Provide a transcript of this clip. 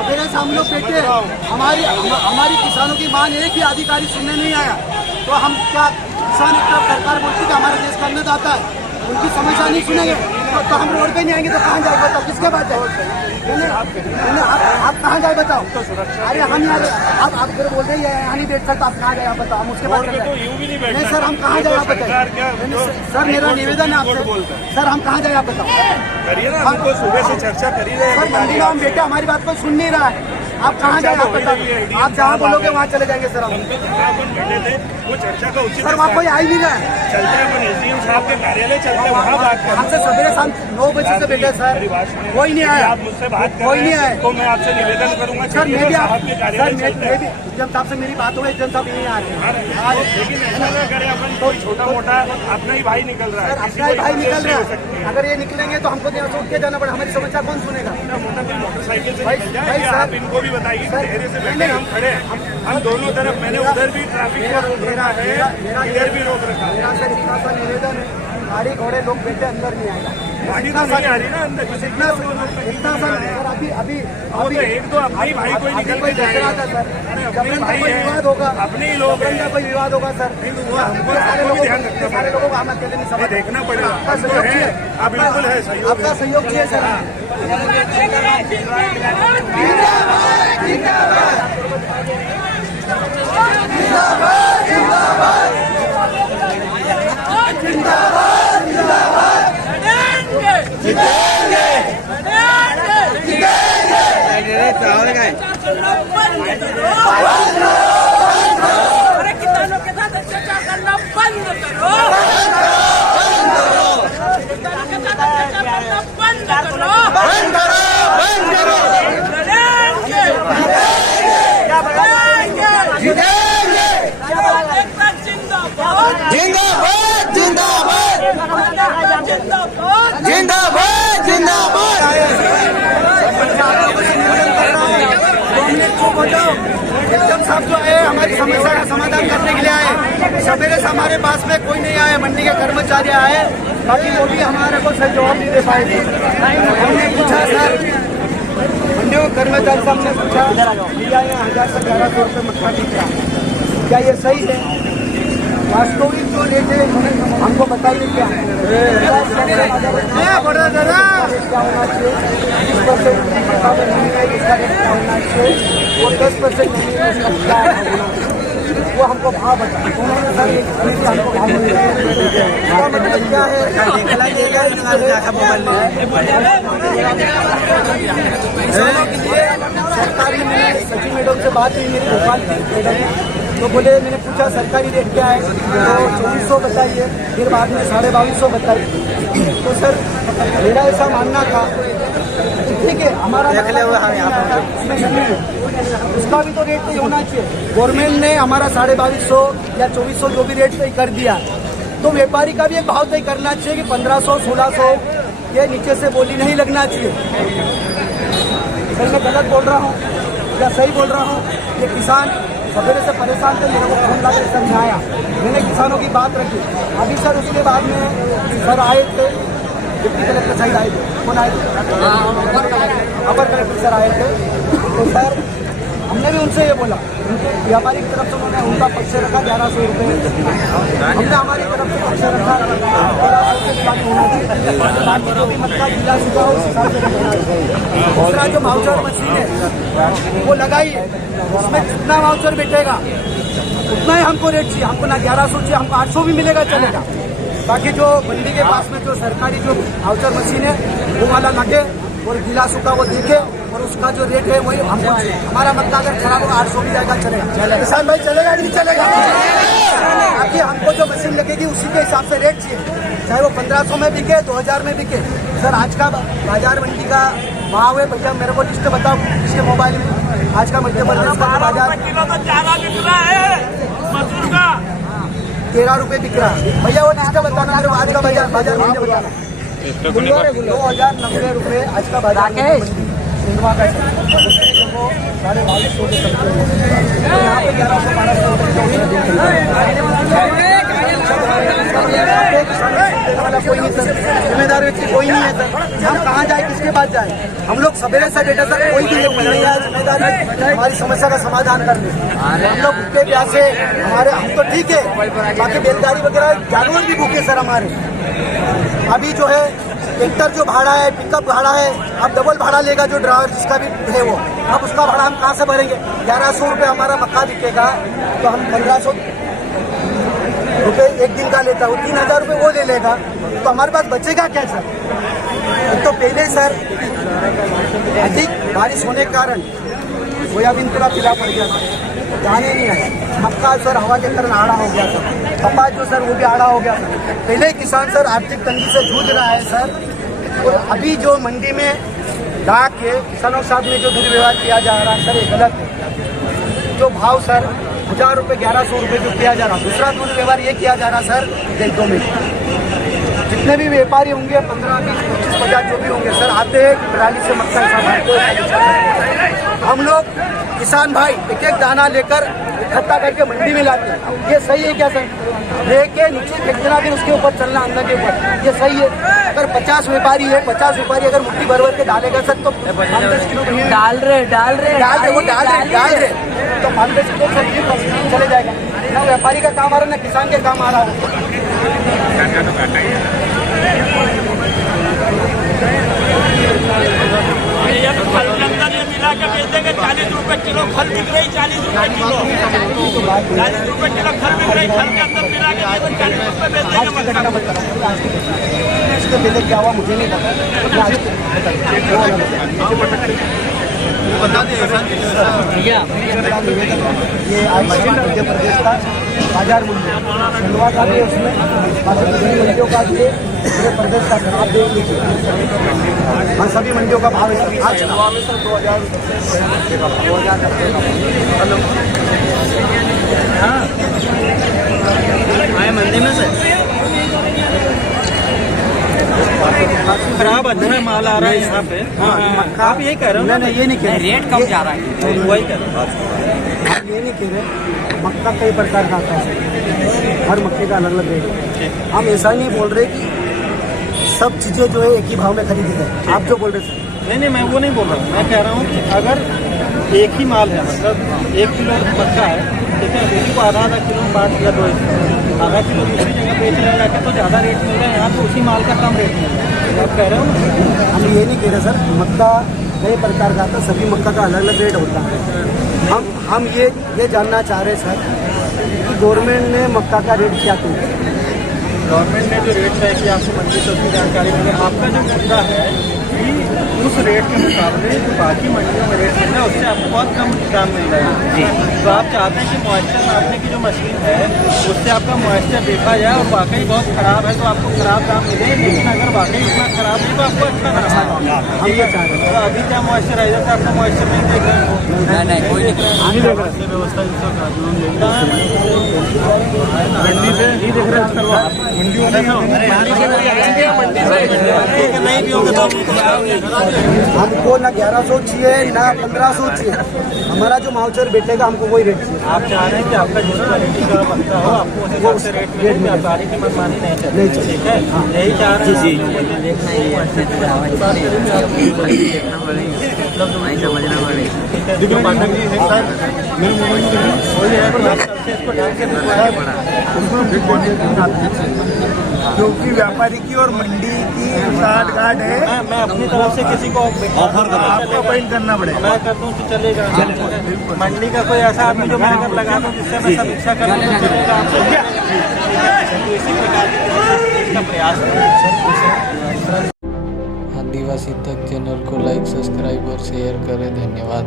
सवेरे से हम लोग बैठे, हमारी किसानों की मांग एक ही अधिकारी सुनने नहीं आया, तो हम क्या किसान एक तरफ सरकार बोलती कि हमारा देश का अन्नदाता है, उनकी समस्या नहीं सुनेंगे तो हम रोड पे नहीं आएंगे तो कहाँ जाए बताओ, किसके पास जाए? आप कहाँ जाए बताओ? अरे हम यार आप फिर बोलते हैं यहाँ नहीं बैठ सकता, आप कहाँ जाए आप बताओ, हम उसके बाद नहीं सर हम कहाँ जाए आप बताइए। सर मेरा निवेदन है आपसे, सर हम कहाँ जाए आप बताओ। करिए ना, हमको सुबह से चर्चा करी रहे सर मंडी में हम बेटा हमारी बात को सुन नहीं रहा है, आप कहाँ जाए आप बताओ। आप जहाँ बोलोगे वहाँ चले जाएंगे सर हम। बैठे थे वो चर्चा का उचित सर वहाँ कोई आ ही नहीं रहा है। चलते हैं अपन एसडीएम साहब के कार्यालय चलते हैं, वहाँ बात करते हैं। हमसे सवेरे शाम 9 बजे से बैठे सर, कोई नहीं आया। आप मुझसे बात कर कोई नहीं रहे हैं, आया। तो मैं आपसे निवेदन करूंगा सर मैं भी साहब के कार्यालय चलते हैं। एसडीएम साहब से मेरी बात हो गई, एसडीएम साहब यहीं आ रहे हैं। लेकिन ऐसा ना करें अपन, तो छोटा मोटा अपना ही भाई निकल रहा है, अपना ही भाई निकल रहा है। अगर ये निकलेंगे तो हमको सोच के जाना पड़ेगा, हमारी समस्या कौन सुनेगा? मोटा मोटरसाइकिल से निकल जाए, या आप इनको भी बताइए धैर्य से बैठे, हम खड़े हैं, हम दोनों तरफ। मैंने उधर भी ट्रैफिक को रोक रखा है, इधर भी रोक रखा है। मेरा सर इतना सा निवेदन है, गाड़ी घोड़े लोग बैठे अंदर नहीं आएगा, गाड़ी तो नहीं आ रही ना अंदर, इतना सा सर अभी एक दो अपने भाई कोई निकल के देख रहा था सर, अपने भाई कोई विवाद होगा, अपने ही लोग का कोई विवाद होगा सर, हमको भी ध्यान रखना सारे पड़ेगा, लोगों को हम अकेले नहीं समझ देखना पड़ेगा। आपका हम तो सहयोग है, चाहिए, आप बिल्कुल है, सहयोग आपका सहयोग चाहिए सर। अरे किसानों के साथ अत्याचार करना बंद करो, किसानों के साथ अत्याचार करना बंद करो, जिंदाबाद जिंदाबाद जिंदाबाद जिंदाबाद जिंदाबाद। एकदम साहब जो है हमारी समस्या का समाधान करने के लिए आए, सवेरे से हमारे पास में कोई नहीं आया, मंडी के कर्मचारी आए, बाकी वो भी हमारे को सही जवाब नहीं दे पाए थे। हमने पूछा सर, मंडियों के कर्मचारी साहब ने पूछा भैया यहाँ 1000 से 1100 रुपये मक्का बिक रहा, क्या ये सही है? वास्तविक जो रेट है हमको बताइए क्या है, क्या होना चाहिए, 20% मक्का में महंगाई इसका रेट क्या होना चाहिए, वो 10% वो हमको भाव बताए। उन्होंने सर हमको भाव इसका मतलब क्या है? किसानों के लिए सरकारी में सचिव मैडम से बात हुई मेरी, भोपाल की मैडम, तो बोले, मैंने पूछा सरकारी रेट क्या है, तो 2400 बताइए, फिर बाद में 2250 बताइए। तो सर मेरा ऐसा मानना था ठीक है, हमारा उसका भी तो रेट नहीं होना चाहिए। गवर्नमेंट ने हमारा 2250 या 2400 जो भी रेट तय कर दिया, तो व्यापारी का भी एक भाव तय करना चाहिए कि 1500 1600 ये नीचे से बोली नहीं लगना चाहिए। सर मैं गलत बोल रहा हूँ या सही बोल रहा हूँ? ये किसान सवेरे से परेशान थे, मेरे को फोन लगा सर मैं आया, मैंने किसानों की बात रखी। अभी सर उसके बाद में सर आए थे, डिप्टी कलेक्टर साइड आए थे, कौन आए थे? अपर कलेक्टर सर आए थे। तो सर हमने भी उनसे ये बोला, उनके व्यापारी की तरफ से उन्होंने उनका पक्ष रखा 1100 रुपये, हमने हमारी तरफ से पक्ष रखा 1100 से कम होना चाहिए, बाकी जो भी मक्का जिला चुका हो उस हिसाब से होना चाहिए। दूसरा जो वाउचर मशीन है वो लगाई है, उसमें जितना वाउचर बैठेगा उतना ही हमको रेट चाहिए, हमको ना 1100 चाहिए, हमको 800 भी मिलेगा चलेगा। बाकी जो मंडी के पास में जो सरकारी जो वाउचर मशीन है वो वाला लगे और गिला सूखा वो देखे और उसका जो रेट है वही हमको, हमारा मक्का अगर खराब होगा 800 भी जाएगा चलेगा। किसान भाई चलेगा कि नहीं चलेगा? बाकी हमको जो मशीन लगेगी उसी के हिसाब से रेट चाहिए, चाहे वो 1500 में बिके 2000 में बिके। सर आज का बाजार मंडी का भाव है भैया, मेरे को लिस्ट बताओ इसके मोबाइल में, आज का मध्य प्रदेश का बाजार किलो तो चारा बिक रहा है, मसूर का 13 रुपये बिक रहा है। भैया वो लिस्ट बताना, आज का बाजार मंडी बताना। 2090 रुपये आज का बाजार सिंधवा का 2250 यहाँ पे 1100 1200 रुपये कोई नहीं सर, जिम्मेदार व्यक्ति कोई नहीं है सर। हम कहाँ जाए, किसके पास जाए? हम लोग सवेरे से बेटा सर, कोई भी व्यक्ति नहीं है जिम्मेदार हमारी समस्या का समाधान करने। हम लोग भूखे प्यासे, हमारे हम तो ठीक है, बाकी बेलदारी वगैरह जानवर भी भूखे सर हमारे। अभी जो है ट्रैक्टर जो भाड़ा है, पिकअप भाड़ा है, अब डबल भाड़ा लेगा जो ड्राइवर जिसका भी है वो, अब उसका भाड़ा हम कहाँ से भरेंगे? 1100 रुपये हमारा मक्का बिकेगा तो हम 1500 रुपये एक दिन का लेता हूँ, 3000 रुपये वो ले लेगा, तो हमारे पास बचेगा क्या सर? तो पहले सर अधिक बारिश होने के कारण सोयाबीन पूरा पीला पड़ गया सर, दाने नहीं आए, मक्का सर हवा के कारण आड़ा हो गया सर, कपास जो सर वो भी आड़ा हो गया सर। पहले किसान सर आर्थिक तंगी से जूझ रहा है सर, और अभी जो मंडी में डाक के किसानों के साथ में जो दुर्व्यवहार किया जा रहा है सर, ये गलत है। जो भाव सर 1000 रुपये 1100 रुपये जो किया जा रहा है, दूसरा दुर्व्यवहार ये किया जा रहा सर बैंकों में। जितने भी व्यापारी होंगे 15, 20, 25, 50 जो भी होंगे सर, आते हैं ट्राली से मक्का हम लोग किसान भाई एक एक दाना लेकर इकट्ठा करके मंडी में लाते हैं। ये सही है क्या सर? लेके नीचे फेंक देना, फिर उसके ऊपर चलना अंदर के ऊपर, ये सही है? अगर 50 व्यापारी है, 50 व्यापारी अगर मुट्ठी भर भर के डालेगा सर, तो 5-10 किलो डाल रहे वो डाल रहे तो 5-10 किलो सब्जी चले जाएगा ना। व्यापारी का काम आ रहा है ना किसान के काम आ रहा है। ये तो फल के अंदर ये मिला के बेच देंगे 40 रुपए किलो, फल बिक रही 40 रुपए किलो, 40 रुपए किलो फल बिक रही, फल के अंदर मिला के 40 रुपए बेच देंगे मक्का। इसके पहले क्या हुआ मुझे नहीं पता, ये आज मध्य प्रदेश का बाजार मूल्य खंडवा का भी है, उसमें मंडियों का भी है, पूरे प्रदेश का आप देख लीजिए। हाँ, सभी मंडियों का भाव है आज खंडवा में सर 2000 मंडी में सर खराब अच्छा माल आ रहा है यहाँ पे। हाँ, आप यही कह रहे हो? नहीं, ये नहीं कह रहे, रेट कम जा रहा है, वही कह रहे हो। आप ये नहीं कह रहे, मक्का कई प्रकार का आता है, हर मक्के का अलग अलग रेट है। हम ऐसा नहीं बोल रहे कि सब चीज़ें जो है एक ही भाव में खरीदी जाए, आप जो बोल रहे सर। नहीं, मैं वो नहीं बोल रहा हूँ। मैं कह रहा हूँ कि अगर एक ही माल है, मतलब 1 किलो मक्का है, ठीक है, उसी को आधा किलो में बांट दिया, 2 आधा किलो दूसरी जगह बेचने जाके तो ज़्यादा रेट मिल रहा है, यहाँ तो उसी माल का कम रेट मिल रहा है। आप कह रहे हो ना? हम ये नहीं कह रहे सर, मक्का कई प्रकार का आता है, सभी मक्का का अलग अलग रेट होता है। हम ये जानना चाह रहे सर कि गवर्नमेंट ने मक्का का रेट क्या किया? गवर्नमेंट ने जो रेट तय किया आपको मंडी से उसकी जानकारी मिले। आपका जो मुद्दा है कि उस रेट के मुकाबले जो बाकी मंडियों में रेट मिल रहा है उससे आपको बहुत कम दाम मिल रहा है जी। तो आप चाहते हैं कि मॉइस्चर नापने की जो मशीन है उससे आपका मॉइस्चर देखा जाए और वाकई बहुत खराब है तो आपको खराब दाम मिले, लेकिन अगर वाकई इतना खराब है तो आपको अच्छा दाम है। तो अभी क्या मॉइस्चराइजर से आपका मॉइस्चर नहीं देख रहे हो? नहीं, कोई नहीं देख रहा। व्यवस्था नहीं देख रहे, नहीं भी होगा तो हमको ना 1100 चाहिए ना 1500 चाहिए, हमारा जो माउचर बेचेगा हमको वही रेट चाहिए। आप चाह रहे हैं कि आपका जिस क्वालिटी का बनता हो आपको उस हिसाब से रेट मिले, व्यापारी की मनमानी नहीं चाहिए, ठीक है? यही चाह रहे हैं। देखना ही समझना पड़ेगा। पाठक जी है सर, वही है कि आप सबसे इसको ढंग से क्योंकि व्यापारी की और मंडी की साठ गांठ है। मैं अपनी तरफ से किसी को आपको पॉइंट करना पड़ेगा। मैं कर दूँ तो चलेगा। मंडी का कोई ऐसा आदमी जो मैं अगर लगा दूँ जिससे मैं समीक्षा करूँ तो चलेगा। तो इसी प्रकार का प्रयास करें। आदिवासी तक चैनल को लाइक, सब्सक्राइब और शेयर करें। धन्यवाद।